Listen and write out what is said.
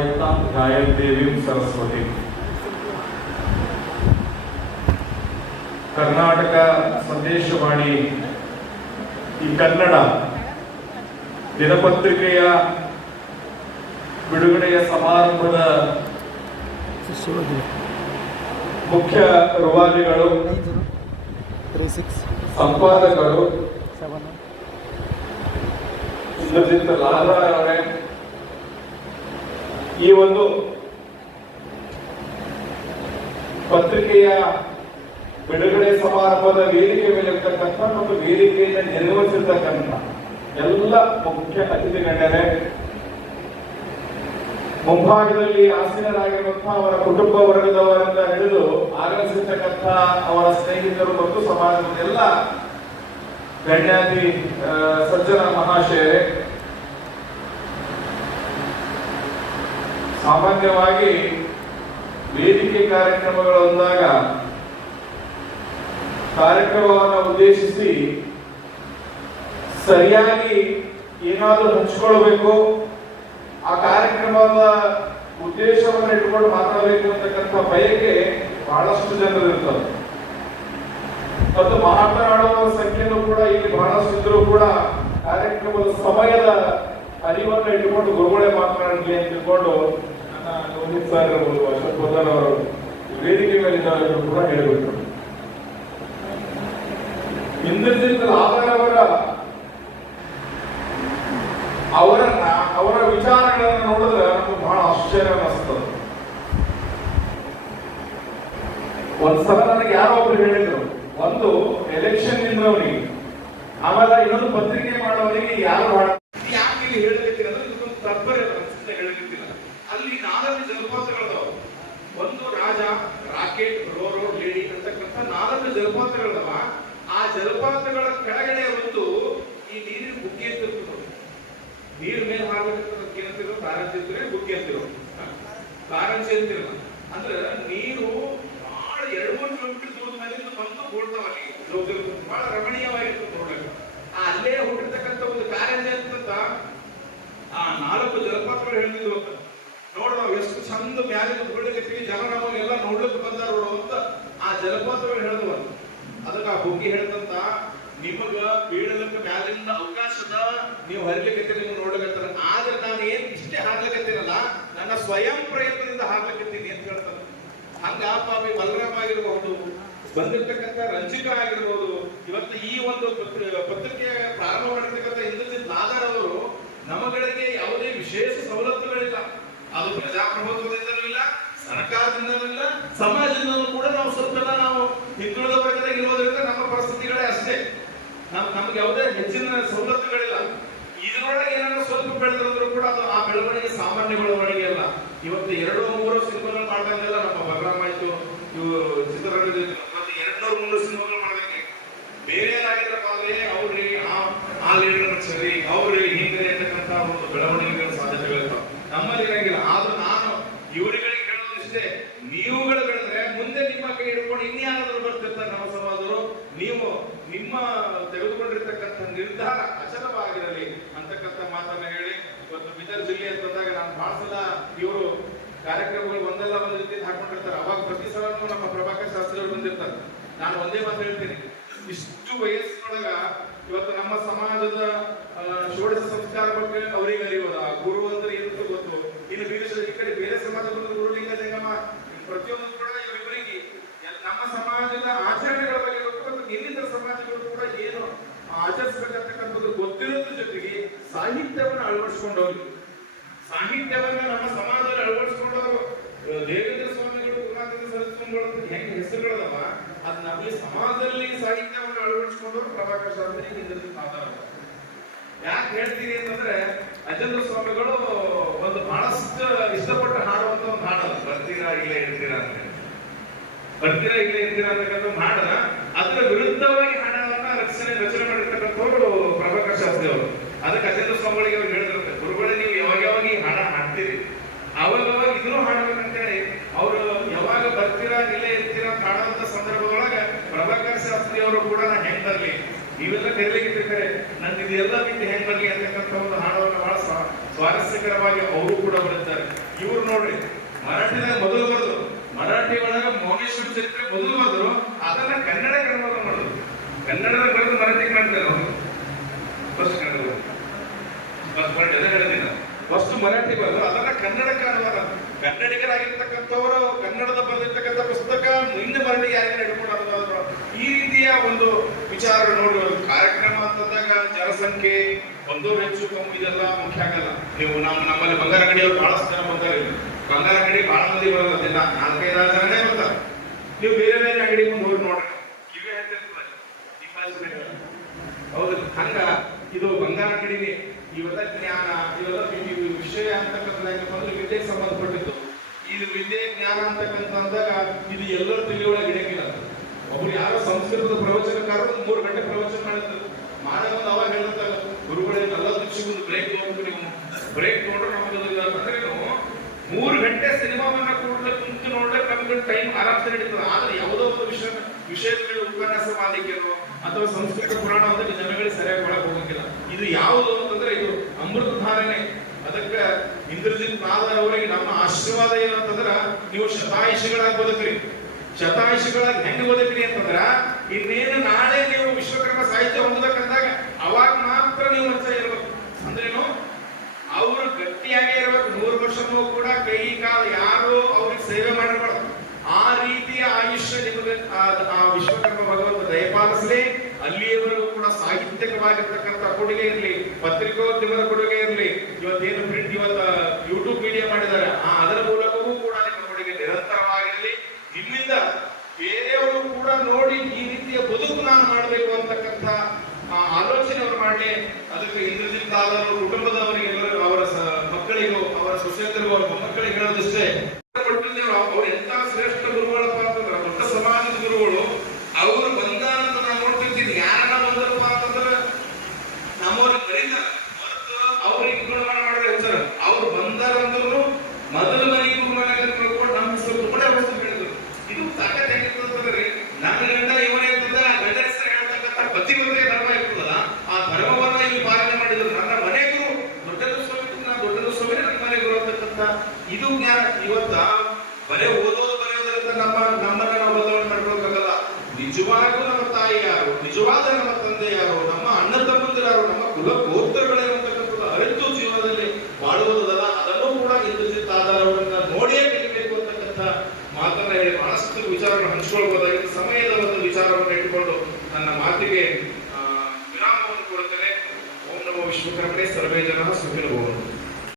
ಧ್ಯಾಯತಾಂ ಧ್ಯಾಯದೇವೀಂ ಸರಸ್ವತಿ. ಕರ್ನಾಟಕ ಸಂದೇಶವಾಣಿ ಈ ಕನ್ನಡ ದಿನಪತ್ರಿಕೆಯ ಬಿಡುಗಡೆಯ ಸಮಾರಂಭದ ಮುಖ್ಯ ರೂವಾರಿಗಳು, ಸಂಪಾದಕರು ಇಂದ್ರಜಿತ್ ಲಾಲ್ರಾಯ್ ಅವರೇ, ಈ ಒಂದು ಪತ್ರಿಕೆಯ ಬಿಡುಗಡೆ ಸಮಾರಂಭದ ವೇದಿಕೆ ಮೇಲೆ ಇರ್ತಕ್ಕಂಥ ಮತ್ತು ವೇದಿಕೆಯನ್ನು ನಿರ್ವಹಿಸಿರ್ತಕ್ಕಂಥ ಎಲ್ಲ ಮುಖ್ಯ ಅತಿಥಿ ಗಣ್ಯರೇ, ಮುಂಭಾಗದಲ್ಲಿ ಆಸೀನರಾಗಿರುವಂತಹ ಅವರ ಕುಟುಂಬ ವರ್ಗದವರಿಂದ ಹಿಡಿದು ಆಗಮಿಸಿರ್ತಕ್ಕಂಥ ಅವರ ಸ್ನೇಹಿತರು ಮತ್ತು ಸಮಾಜದ ಎಲ್ಲ ಗಣ್ಯಾತಿ ಸಜ್ಜನ ಮಹಾಶಯರೇ, ಸಾಮಾನ್ಯವಾಗಿ ವೇದಿಕೆ ಕಾರ್ಯಕ್ರಮಗಳು ಅಂದಾಗ ಕಾರ್ಯಕ್ರಮವನ್ನು ಉದ್ದೇಶಿಸಿ ಸರಿಯಾಗಿ ಏನಾದರೂ ಹಂಚಿಕೊಳ್ಬೇಕು, ಆ ಕಾರ್ಯಕ್ರಮದ ಉದ್ದೇಶವನ್ನು ಇಟ್ಕೊಂಡು ಮಾತಾಡಬೇಕು ಅಂತಕ್ಕಂಥ ಬಯಕೆ ಬಹಳಷ್ಟು ಜನರು ಇರ್ತದೆ. ಮತ್ತು ಮಾತನಾಡುವ ಸಂಖ್ಯೆನೂ ಕೂಡ ಇಲ್ಲಿ ಬಹಳಷ್ಟು ಇದ್ರೂ ಕೂಡ ಕಾರ್ಯಕ್ರಮದ ಸಮಯದ ಅರಿವನ್ನು ಇಟ್ಟುಕೊಂಡು ಗುರುಗಳೇ ಮಾತನಾಡಲಿ ಅಂತ ತಿಳ್ಕೊಂಡು ನನ್ನ ರೋಹಿತ್ ಸರ್ ಇರ್ಬೋದು, ಅಶೋಕ್ ಪ್ರಧಾನ್ ಅವರು ವೇದಿಕೆ ಮೇಲಿದ್ದವರು ಕೂಡ ಹೇಳಿಬಿಟ್ರು. ಇಂದ್ರಜಿತ್ ಲಾಲ್ರಾಯ್ ಅವರ ವಿಚಾರಗಳನ್ನು ನೋಡಿದ್ರೆ ನಮ್ಗೆ ಬಹಳ ಆಶ್ಚರ್ಯ ಅನಿಸ್ತದೆ. ಒಂದ್ಸಲ ನನಗೆ ಯಾರೋ ಒಬ್ರು ಹೇಳಿದ್ರು, ಒಂದು ಎಲೆಕ್ಷನ್ ನಿಂದವರಿಗೆ, ಆಮೇಲೆ ಇನ್ನೊಂದು ಪತ್ರಿಕೆ ಮಾಡೋವರಿಗೆ ಯಾರು ಯಾಕೆ ಇಲ್ಲಿ ಹೇಳಲಿಕ್ಕಿಲ್ಲ ಅಂದ್ರೆ ಇದೊಂದು ತಪ್ಪರೆ ಹೇಳಲಿಕ್ಕಿಲ್ಲ. ಅಲ್ಲಿ 4 ಜಲಪಾತಗಳದಾವ. ಒಂದು ರಾಜ, ರಾಕೆಟ್, ರೋರೋ, ಲೇಡಿ ಅಂತಕ್ಕಂಥ 4 ಜಲಪಾತಗಳದಾವ. ಆ ಜಲಪಾತಗಳ ಕೆಳಗಡೆ ಒಂದು ಈ ನೀರಿನ ಬುಗ್ಗೆ ಅಂತಿರ್ತದೆ. ನೀರ್ ಮೇಲೆ ಹಾರ್ಬೇಕಂತ ಏನಂತಿರೋ ಕಾರಂಜಿ ಅಂತೀರ, ಬುಗ್ಗೆ ಅಂತಿರೋ ಕಾರಂಜಿ ಅಂತಿರ. ಅಂದ್ರೆ ನೀರು ಬಹಳ 2-3 ಕಿಲೋಮೀಟರ್ ದೂರದ ಮೇಲಿಂದ ಬಂದು ಓಡ್ತಾವ. ಬಹಳ ರಮಣೀಯವಾಗಿರ್ತದೆ ನೋಡಕ್ಕೆ. ಅಲ್ಲೇ ಹುಟ್ಟಿರ್ತಕ್ಕಂಥ ಒಂದು ಕಾರಂಜಿ ಅಂತ ಆ 4 ಜಲಪಾತಗಳು ಹೇಳ್ತಿದ್ವು ಅಂತ ನೋಡ, ನಾವು ಎಷ್ಟು ಚಂದ ಮ್ಯಾಲಿಂದ ಹೊಡ್ಲಿಕ್ಕೆ ಜನ ನಮಗೆಲ್ಲ ನೋಡ್ಲಿಕ್ಕೆ ಬಂದಾರ ಅಂತ ಆ ಜಲಪಾತಗಳು ಹೇಳಿದ್ವು. ಅದಕ್ಕೆ ಆ ಬುಗ್ಗಿ ಹೇಳ್ತಂತ, ನಿಮಗ ಬೀಳಲಿಕ್ಕೆ ಮ್ಯಾಲಿಂದ ಅವಕಾಶದ, ನೀವು ಹರಿಲಿಕ್ಕೆ ನಿಮ್ಗೆ ನೋಡ್ಲಿಕ್ಕತ್ತಾರ, ಆದ್ರೆ ನಾನು ಏನ್ ಇಷ್ಟೇ ಹಾರ್ಲಿಕ್ಕತ್ತೀನಲ್ಲ, ನನ್ನ ಸ್ವಯಂ ಪ್ರಯತ್ನದಿಂದ ಹಾರ್ಲಿಕ್ಕತ್ತೀನಿ ಅಂತ ಹೇಳ್ತಾನೆ. ಹಂಗ ಪಾಪಿ ಬಲರಾಮ ಆಗಿರ್ಬಹುದು, ಬಂದಿರ್ತಕ್ಕಂಥ ರಂಜಿಕಾ ಆಗಿರ್ಬೋದು, ಇವತ್ತು ಈ ಒಂದು ಪತ್ರಿಕೆ ಪ್ರಾರಂಭ ಮಾಡಿರ್ತಕ್ಕಂಥ ಇಂದ್ರಜಿತ್ ಲಾಲ್ರಾಯ್ ಅವರು ನಮಗಳಿಗೆ ಯಾವುದೇ ವಿಶೇಷ ಸವಲತ್ತುಗಳಿಲ್ಲ. ಅದು ಪ್ರಜಾಪ್ರಭುತ್ವದಿಂದಲೂ ಇಲ್ಲ, ಸರ್ಕಾರದಿಂದಲೂ ಇಲ್ಲ, ಸಮಾಜದಿಂದಲೂ ಕೂಡ ನಾವು ಸ್ವಲ್ಪ ನಾವು ಹಿಂದುಳಿದ ವರ್ಗದಾಗ ಇರೋದ್ರಿಂದ ನಮ್ಮ ಪರಿಸ್ಥಿತಿಗಳೇ ಅಷ್ಟೇ. ನಮ್ಗೆ ಯಾವುದೇ ಹೆಚ್ಚಿನ ಸವಲತ್ತುಗಳಿಲ್ಲ. ಇದರೊಳಗೆ ಏನಾದ್ರು ಸ್ವಲ್ಪ ಬೆಳೆದ್ರು ಕೂಡ ಅದು ಆ ಬೆಳವಣಿಗೆ ಸಾಮಾನ್ಯ ಬೆಳವಣಿಗೆ ಅಲ್ಲ. ಇವತ್ತು 200-300 ಸಿನಿಮಾಗಳು ಮಾಡ್ದಂಗೆಲ್ಲ ನಮ್ಮ ಬಲರಾಮ ಆಯ್ತು, ಇವು ಚಿತ್ರರಂಗದ 200-300 ಸಿನಿಮಾಗಳು ಮಾಡ್ದಂಗೆ ಬೇರೆ ಏನಾಗಿದ್ರಪ್ಪ ಅಂದ್ರೆ ಅವ್ರಿ ಆ ಲೀಡರ್ ಸರಿ, ಅವ್ರಿ ಹಿಂದೆ ಇರ್ತಕ್ಕಂಥ ಒಂದು ಬೆಳವಣಿಗೆಗಳ ಸಾಧ್ಯತೆಗಳಿರ್ತಾವ. ನಮ್ಮಲ್ಲಿ ಇರಂಗಿಲ್ಲ. ಆದ್ರೂ ನಾನು ಇವರುಗಳಿಗೆ ಹೇಳೋದಿಷ್ಟೇ, ನೀವುಗಳು ಬೆಳೆದ್ರೆ ಮುಂದೆ ನಿಮ್ಮ ಕೈ ಹಿಡ್ಕೊಂಡು ಇನ್ಯಾರಾದ್ರೂ ಬರ್ತಿರ್ತಾರೆ ನಮ್ಮ ಸಮಾಜರು. ನೀವು ನಿಮ್ಮ ತೆಗೆದುಕೊಂಡಿರ್ತಕ್ಕಂಥ ನಿರ್ಧಾರ ಅಚಲವಾಗಿರಲಿ ಅಂತಕ್ಕಂಥ ಮಾತನ್ನ ಹೇಳಿ, ಇವತ್ತು ಬೀದರ್ ಜಿಲ್ಲೆ ಅಂತ ಬಂದಾಗ ನಾನು ಬಹಳ ಸಲ ಇವರು ಕಾರ್ಯಕ್ರಮಗಳು ಒಂದೆಲ್ಲ ಒಂದು ರೀತಿ ಹಾಕೊಂಡಿರ್ತಾರೆ. ಅವಾಗ ಪ್ರತಿ ಸಲನೂ ನಮ್ಮ ಪ್ರಭಾಕರ್ ಶಾಸ್ತ್ರಿ ಅವರು ಬಂದಿರ್ತಾರೆ. ನಾನು ಒಂದೇ ಮಾತು ಹೇಳ್ತೀನಿ, ಇಷ್ಟು ವಯಸ್ಸಿನೊಳಗ ಇವತ್ತು ನಮ್ಮ ಸಮಾಜದ ಷೋಡಶ ಸಂಸ್ಕಾರ ಬಗ್ಗೆ ಅವರಿಗೆ ಅರಿಯೋದ, ಗುರು ಅಂದ್ರೆ ಏನಂತ ಗೊತ್ತು. ಇನ್ನು ಈ ಕಡೆ ಬೇರೆ ಸಮಾಜದ ಗುರುಲಿಂಗ ಜಂಗಮ ಪ್ರತಿಯೊಂದು ಕೂಡ ಇವರಿಬ್ಬರಿಗೆ ನಮ್ಮ ಸಮಾಜದ ಆಚರಣೆಗಳ ಬಗ್ಗೆ ಗೊತ್ತು, ಮತ್ತು ಇನ್ನಿತರ ಸಮಾಜಗಳು ಕೂಡ ಏನು ಆಚರಿಸಬೇಕಂತಕ್ಕಂಥದ್ದು ಗೊತ್ತಿರೋದ್ರ ಜೊತೆಗೆ ಸಾಹಿತ್ಯವನ್ನು ಅಳವಡಿಸ್ಕೊಂಡವ್ರು, ಸಾಹಿತ್ಯವನ್ನ ನಮ್ಮ ಸಮಾಜದಲ್ಲಿ ಅಳವಡಿಸ್ಕೊಂಡವರು ದೇವೇಂದ್ರ ಸ್ವಾಮಿಗಳು, ಗುರುನಾಥೇಂದ್ರ ಸರಸ್ವತಿಗಳು ಹೆಂಗೆ ಹೆಸರುಗಳದವ, ಅದು ನಮಗೆ ಸಮಾಜದಲ್ಲಿ ಸಾಹಿತ್ಯವನ್ನು ಅಳವಡಿಸ್ಕೊಂಡವರು ಪ್ರಭಾಕರ್ ಶಾಸ್ತ್ರಿ, ಇಂದ್ರಜಿತ್ ಲಾಲ್ರಾಯ್. ಯಾಕೆ ಹೇಳ್ತೀರಿ ಅಂತಂದ್ರೆ, ಅಜೇಂದ್ರ ಸ್ವಾಮಿಗಳು ಒಂದು ಬಹಳಷ್ಟು ಇಷ್ಟಪಟ್ಟು ಹಾಡುವಂತ ಒಂದು ಹಾಡಲ್ಲ, ಬರ್ತೀರಾ ಇಲ್ಲೇ ಇರ್ತೀರಾ ಅಂತ, ಬರ್ತೀರಾ ಇಲ್ಲೇ ಇರ್ತೀರಾ ಅಂತಕ್ಕಂಥ ಹಾಡನ ಅದರ ವಿರುದ್ಧವಾಗಿ ಹಾಡನ್ನ ರಚನೆ ಮಾಡಿರ್ತಕ್ಕಂಥವ್ರು ಪ್ರಭಾಕರ್ ಶಾಸ್ತ್ರಿ ಅವರು. ಅದಕ್ಕೆ ಅಜೇಂದ್ರ ಸ್ವಾಮಿಗಳಿಗೆ ಅವ್ರು ಹೇಳಿದಿರುತ್ತೆ, ಗುರುಗಳೇ ನೀವು ಯಾವಾಗ ಈ ಹಾಡ ಹಾಡ್ತೀರಿ, ಅವಾಗ ಇದನ್ನು ಹಾಡಬೇಕಂತೇಳಿ ಅವರು ಯಾವಾಗ ಬರ್ತೀರಾ ಇಲ್ಲೇ ಇರ್ತೀರಾ ಅಂತ ಹಾಡುವಂತ ಸಂದರ್ಭದೊಳಗೆ ಪ್ರಭಾಕರ್ ಶಾಸ್ತ್ರಿ ಅವರು ಕೂಡ ನಾ ಹೆಂಗ್ ಬರ್ಲಿ, ನೀವೆಲ್ಲ ಕರೀಲಿಕ್ಕೆ ಕರೆ ನನ್ ಇದೆಲ್ಲ ಬಿಟ್ಟು ಹೆಂಗ್ ಬರ್ಲಿ ಅಂತಕ್ಕಂಥ ಒಂದು ಹಾಡವನ್ನು ಬಹಳ ಸ್ವಾರಸ್ಯಕರವಾಗಿ ಅವರು ಕೂಡ ಬರುತ್ತಾರೆ. ಇವರು ಬರೆದು ಅದನ್ನ ಕನ್ನಡಕ್ಕೆ ಅನುವಾದ, ಕನ್ನಡಿಗರಾಗಿರ್ತಕ್ಕಂಥವರು ಕನ್ನಡದ ಬರೆದಿರ್ತಕ್ಕಂಥ ಪುಸ್ತಕ ಮುಂದೆ ಬರಲಿ ಯಾರಿಗೆ ನಡ್ಕೊಂಡು ಈ ರೀತಿಯ ಒಂದು ವಿಚಾರ ನೋಡಿ. ಕಾರ್ಯಕ್ರಮ ಅಂತಂದಾಗ ಜನಸಂಖ್ಯೆ ಒಂದು ಹೆಚ್ಚು ಕಮ್ಮಿ ಇದೆಲ್ಲ ಮುಖ್ಯ ಆಗಲ್ಲ. ನೀವು ನಮ್ಮಲ್ಲಿ ಬಂಗಾರ ಅಂಗಡಿಯವ್ರು ಬಹಳಷ್ಟು ಜನ ಬಂದಾಗ ಬಂಗಾರ ಅಂಗಡಿ ಬಹಳ ಮಂದಿ ಬರೋದಿಲ್ಲ, ದಿನ 4-5 ಜನನೇ ಬರ್ತಾರೆ. ನೀವು ಬೇರೆ ಬೇರೆ ಅಂಗಡಿ ಮುಂದೆ ಹೋಗಿ ನೋಡ್ರಿ, ಕಿವಿ ಹೇಳ್ತಿರ್ತದೆ ಹೌದು. ಹಂಗ ಇದು ಬಂಗಾರ ಅಂಗಡಿನೇ ಇವೆಲ್ಲ ಜ್ಞಾನ, ಇವೆಲ್ಲ ವಿಷಯ ಅಂತಕ್ಕಂಥದ್ದು ವಿದ್ಯೆಗೆ ಸಂಬಂಧಪಟ್ಟಿದ್ದು. ಇದು ವಿದ್ಯೆ ಜ್ಞಾನ ಅಂತಕ್ಕಂಥದ್ದಾಗ ಇದು ಎಲ್ಲರೂ ತಿಳಿಯೊಳಗೆ ಹಿಡಿಯಂಗಿಲ್ಲ. ಒಬ್ರು ಯಾರೋ ಸಂಸ್ಕೃತದ ಪ್ರವಚನಕಾರರು 3 ಗಂಟೆ ಪ್ರವಚನ ಮಾಡಿದ್ರು, ಮಾಡೋದು ಅವಾಗ ಹೇಳಿರ್ತಾರೆ ಗುರುಗಳೇ 40 ನಿಮಿಷಕ್ಕೆ ಬ್ರೇಕ್ ತಗೊಂಡು ನೀವು ಬ್ರೇಕ್ ತಗೊಂಡ್ರೆ ನಮ್ಗೆ ಅಂದ್ರೆ 3 ಗಂಟೆ ಸಿನಿಮಾವನ್ನ ಕುಂತು ನೋಡ್ಲಿಕ್ಕೆ ನಮ್ಗೆ ಟೈಮ್ ಆರಾಮ್ಸೆ ನಡೀತದೆ. ಆದ್ರೆ ಯಾವುದೋ ಒಂದು ವಿಷಯದ ಮೇಲೆ ಉಪನ್ಯಾಸ ಮಾಡಲಿಕ್ಕಿರೋ ಅಥವಾ ಸಂಸ್ಕೃತ ಪುರಾಣ ಅದಕ್ಕೆ ಜನಗಳಿಗೆ ಸರಿಯಾಗಿ ಒಳಗೆ ಹೋಗಂಗಿಲ್ಲ. ಇದು ಯಾವುದು ಅಂತಂದ್ರೆ ಇದು ಅಮೃತ ಧಾರಣೆ. ಅದಕ್ಕೆ ಇಂದ್ರಜಿತ್ ನಾದರ್ ಅವರಿಗೆ ನಮ್ಮ ಆಶೀರ್ವಾದ ಏನಂತಂದ್ರ ನೀವು ಶತಾಯುಷಿಗಳಾಗಿ ಬದುಕ್ರಿ. ಶತಾಯುಷಿಗಳಾಗಿ ಹೆಂಗ್ ಬದುಕ್ರಿ ಅಂತಂದ್ರ ಇನ್ನೇನು ನಾಳೆ ನೀವು ವಿಶ್ವಕರ್ಮ ಸಾಹಿತ್ಯ ಹೊಂದಬೇಕಂದಾಗ ಅವಾಗ ಮಾತ್ರ ನೀವು ಮಂಚ ಇರ್ಬೇಕು. ಅಂದ್ರೇನು ಅವರು ಗಟ್ಟಿಯಾಗೇ ಇರ್ಬೇಕು. 100 ವರ್ಷನೂ ಕೂಡ ಕೈ ಕಾಲು ಯಾರು ಅವ್ರಿಗೆ ಸೇವೆ ಮಾಡಿರ್ಬಾರ್ದು. ಆ ರೀತಿಯ ಆಯುಷ್ಯ ನಿಮಗೆ ಆ ವಿಶ್ವಕರ್ಮ ಭಗವಂತ ದಯಪಾಲಿಸಲಿ. ಅಲ್ಲಿಯವರೆಗೂ ಕೂಡ ಸಾಹಿತ್ಯಿಕವಾಗಿರ್ತಕ್ಕಂಥ ಕೊಡುಗೆ ಇರಲಿ, ಪತ್ರಿಕೋದ್ಯಮದ ಕೊಡುಗೆ ಇರಲಿ, ಇವತ್ತೇನು ಪ್ರಿಂಟ್ ಇವತ್ತು ಯೂಟ್ಯೂಬ್ ಮೀಡಿಯಾ ಮಾಡಿದ್ದಾರೆ ಅದರ ಮೂಲಕವೂ ಕೂಡ ನಿಮ್ಮ ಕೊಡುಗೆ ನಿರಂತರವಾಗಿರಲಿ. ನಿಮ್ಮಿಂದ ಬೇರೆಯವರು ಕೂಡ ನೋಡಿ ಈ ರೀತಿಯ ಬದುಕು ನಾನು ಮಾಡಬೇಕು ಅಂತಕ್ಕಂಥ ಆಲೋಚನೆ ಅವರು ಮಾಡಲಿ. ಅದಕ್ಕೆ ಇಂದ್ರಜಿತ್ ನಾದರ್ ಕುಟುಂಬದವರಿಗೆ ಎಲ್ಲರೂ ಅವರ ಮಕ್ಕಳಿಗೂ ಅವರ ಸೊಸೈಟಿಗೂ ಅವರ ಮಕ್ಕಳಿಗೆ ಹೇಳೋದಿಷ್ಟೇ, ಅವ್ರು ಎಂತ ಶ್ರೇಷ್ಠ ಗುರುಗಳಪ್ಪ ಅಂತಂದ್ರೆ ದೊಡ್ಡ ಸಮಾಜದ ಗುರುಗಳು. ಅವರು ಬಂದಾರ ಅಂತ ನಾನು ನೋಡ್ತಿರ್ತೀನಿ. ಯಾರನ್ನ ಬಂದರಪ್ಪ ಅಂತಂದ್ರೆ ನಮ್ಮವ್ರಿಗೆ ಬರೀತಾರ ಹೊರತು ಅವ್ರಿಗೆ ಗುಣಗಾನ ಮಾಡಿದ್ರೆ ಹೆಸರ. ಅವ್ರು ಬಂದಾರಂದ್ರು ಮೊದಲ ಮನೆಗೆ ಗುರುಮನೆಗೆ ಕಳ್ಕೊಂಡು ನಮ್ಮ ಹೆಸರು ಕೂಡ ಹೇಳಿದ್ರು. ಇದು ತಾಕತ್ ಹೆಂಗಿರ್ತಂದ್ರೆ ನನ್ನ ಗಂಡ ಇವನೇ ಇರ್ತದ, ಗಂಡ ಹೆಸರು ಹೇಳ್ತಕ್ಕಂಥ ಪತಿವ್ರತೆ ಧರ್ಮ ಇರ್ತದಲ್ಲ, ಆ ಧರ್ಮವನ್ನ ಇಲ್ಲಿ ಪಾಲನೆ ಮಾಡಿದ್ರು. ನನ್ನ ಮನೆ ಗುರು ದೊಡ್ಡದು ಸ್ವಾಮಿ, ನಾನು ದೊಡ್ಡದು ಸ್ವಾಮಿ ನನ್ನ ಮನೆ ಗುರು ಅಂತಕ್ಕಂಥ ಇದು ಜ್ಞಾನ. ಇವತ್ತ ಬರೇ ಬರೆಯೋದ್ರಿಂದ ನಮ್ಮನ್ನ ನಾವು ಬದಲಾವಣೆ ಮಾಡ್ಕೊಳಕ್ಕಾಗಲ್ಲ. ನಿಜವಾಗೂ ನಮ್ಮ ತಾಯಿ ಯಾರು, ನಿಜವಾದ ನಮ್ಮ ತಂದೆ